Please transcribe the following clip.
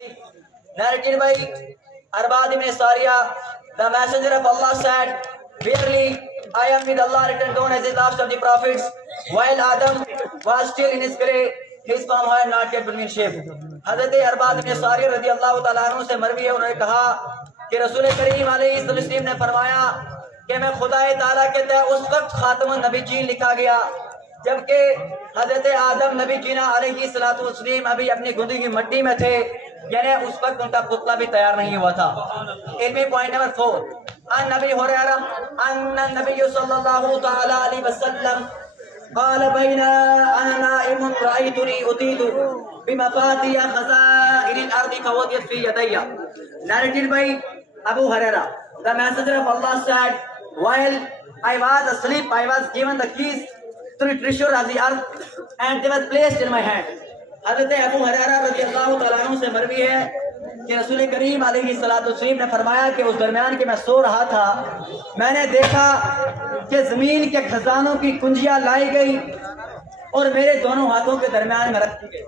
Narrated by Arbad ibn Sariya, the messenger of Allah said, "Verily, I am with Allah written down as the last of the prophets. While Adam was still in his clay, his form had not yet been shaped." हज़रत अरबाद इब्न सारिया रज़ी अल्लाह तआला अन्हु से मरवी है, उन्होंने कहा कि रसूल करीम अलैहिस्सलाम ने फरमाया कि मैं खुदाए ताला के तय उस वक्त खातमुन नबीय्यीन लिखा गया जबकि हजरत आदम नबी जीना अलैहिस्सलाम अभी अपनी गुंदी की मट्टी में थे, यानी उस वक्त उनका पुतला भी तैयार नहीं हुआ था। इल्मी पॉइंट नंबर 4, अन नबी हुरैरा अन्न नबी सल्लल्लाहु तआला अलैहि वसल्लम قال بين أنا نائم رأيتني أطيل بمفاتيح خزائن الأرض فوضعت في يدي. Narrated by Abu Huraira, the messenger of Allah said, while I was asleep, I was given the keys to the treasure of the earth and they were placed in my hand. हज़रत अबू हुरैरा रज़ी अल्लाह तआला अन्हु से मरवी है कि रसूल करीम अलैहिस्सलाम ने फरमाया कि उस दरमियान के मैं सो रहा था, मैंने देखा कि जमीन के खजानों की कुंजियां लाई गई और मेरे दोनों हाथों के दरमियान में रखी गई।